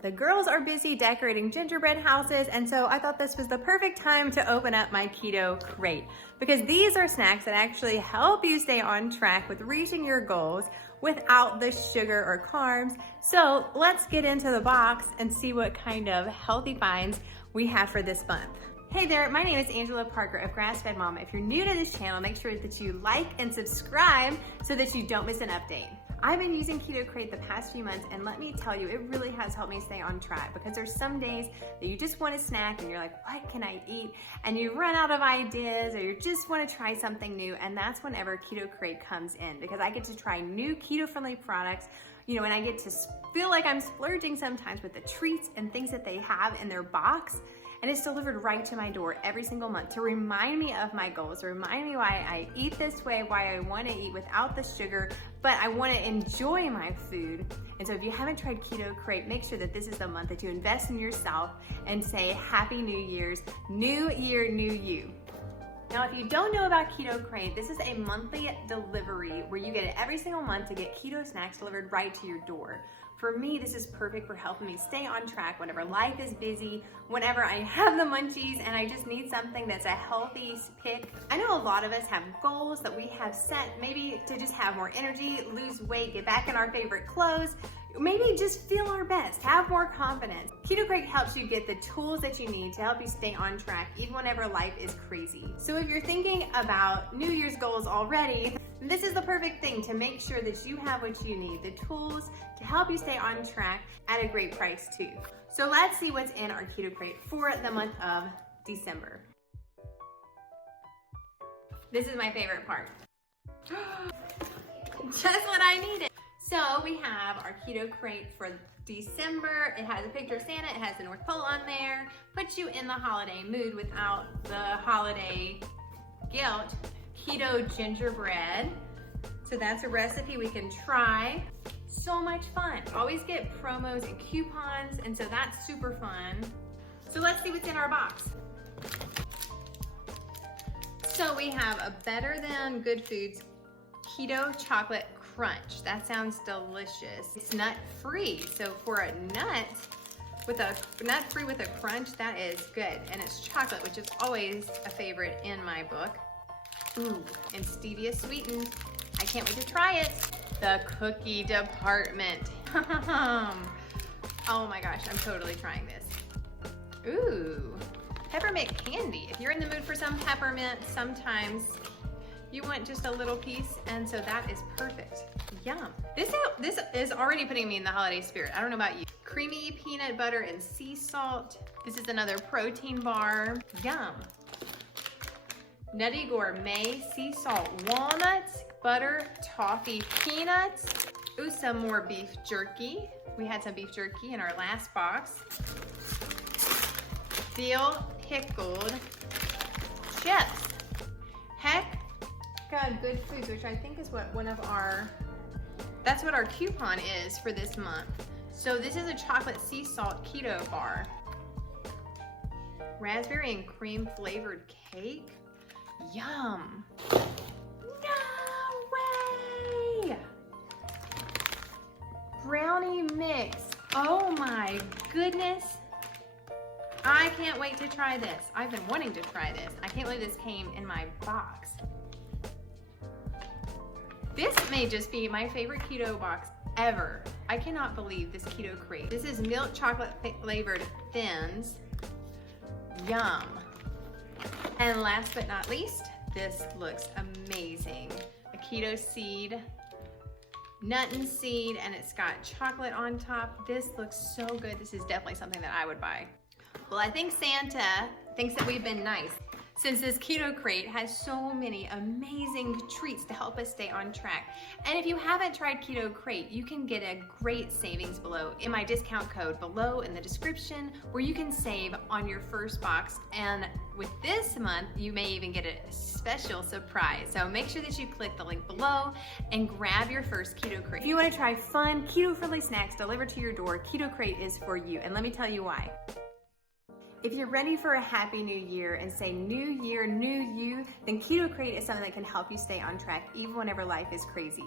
The girls are busy decorating gingerbread houses, and so I thought this was the perfect time to open up my KetoKrate, because these are snacks that actually help you stay on track with reaching your goals without the sugar or carbs. So let's get into the box and see what kind of healthy finds we have for this month. Hey there, my name is Angela Parker of GrassfedMama. If you're new to this channel, make sure that you like and subscribe so that you don't miss an update. I've been using KetoKrate the past few months, and let me tell you, it really has helped me stay on track, because there's some days that you just want a snack and you're like, what can I eat? And you run out of ideas, or you just want to try something new, and that's whenever KetoKrate comes in, because I get to try new keto-friendly products, and I get to feel like I'm splurging sometimes with the treats and things that they have in their box. And it's delivered right to my door every single month to remind me of my goals, to remind me why I eat this way, why I want to eat without the sugar, but I want to enjoy my food. And so if you haven't tried KetoKrate, make sure that this is the month that you invest in yourself and say Happy New Year's, New Year, New You. Now, if you don't know about KetoKrate, this is a monthly delivery where you get it every single month to get keto snacks delivered right to your door. For me, this is perfect for helping me stay on track whenever life is busy, whenever I have the munchies and I just need something that's a healthy pick. I know a lot of us have goals that we have set, maybe to just have more energy, lose weight, get back in our favorite clothes, maybe just feel our best, have more confidence. KetoKrate helps you get the tools that you need to help you stay on track even whenever life is crazy. So if you're thinking about New Year's goals already, this is the perfect thing to make sure that you have what you need, the tools to help you stay on track at a great price too. So let's see what's in our KetoKrate for the month of December. This is my favorite part. Just what I needed. So we have our KetoKrate for December. It has a picture of Santa, it has the North Pole on there, puts you in the holiday mood without the holiday guilt. Keto gingerbread. So that's a recipe we can try. So much fun. Always get promos and coupons, and so that's super fun. So let's see what's in our box. So we have a Better Than Good Foods Keto Chocolate Crunch. That sounds delicious. It's nut-free, so for a nut-free with a crunch, that is good. And it's chocolate, which is always a favorite in my book. Ooh, and stevia sweetened. I can't wait to try it. The cookie department. Oh my gosh, I'm totally trying this. Ooh, peppermint candy. If you're in the mood for some peppermint, sometimes you want just a little piece, and so that is perfect. Yum. This is already putting me in the holiday spirit. I don't know about you. Creamy peanut butter and sea salt. This is another protein bar. Yum. Nutty Gourmet Sea Salt Walnuts, Butter Toffee Peanuts. Ooh, some more beef jerky. We had some beef jerky in our last box. Dill Pickled Chips. Heck, God, Good Foods, which I think is what that's what our coupon is for this month. So this is a chocolate sea salt keto bar. Raspberry and cream flavored cake. Yum. No way! Brownie mix. Oh my goodness. I can't wait to try this. I've been wanting to try this. I can't believe this came in my box. This may just be my favorite keto box ever. I cannot believe this KetoKrate. This is milk chocolate flavored thins. Yum. And last but not least, this looks amazing. A keto seed, nut and seed, and it's got chocolate on top. This looks so good. This is definitely something that I would buy. Well, I think Santa thinks that we've been nice, since this KetoKrate has so many amazing treats to help us stay on track. And if you haven't tried KetoKrate, you can get a great savings below in my discount code below in the description, where you can save on your first box. And with this month, you may even get a special surprise. So make sure that you click the link below and grab your first KetoKrate. If you want to try fun, keto-friendly snacks delivered to your door, KetoKrate is for you. And let me tell you why. If you're ready for a happy new year and say new year, new you, then KetoKrate is something that can help you stay on track even whenever life is crazy.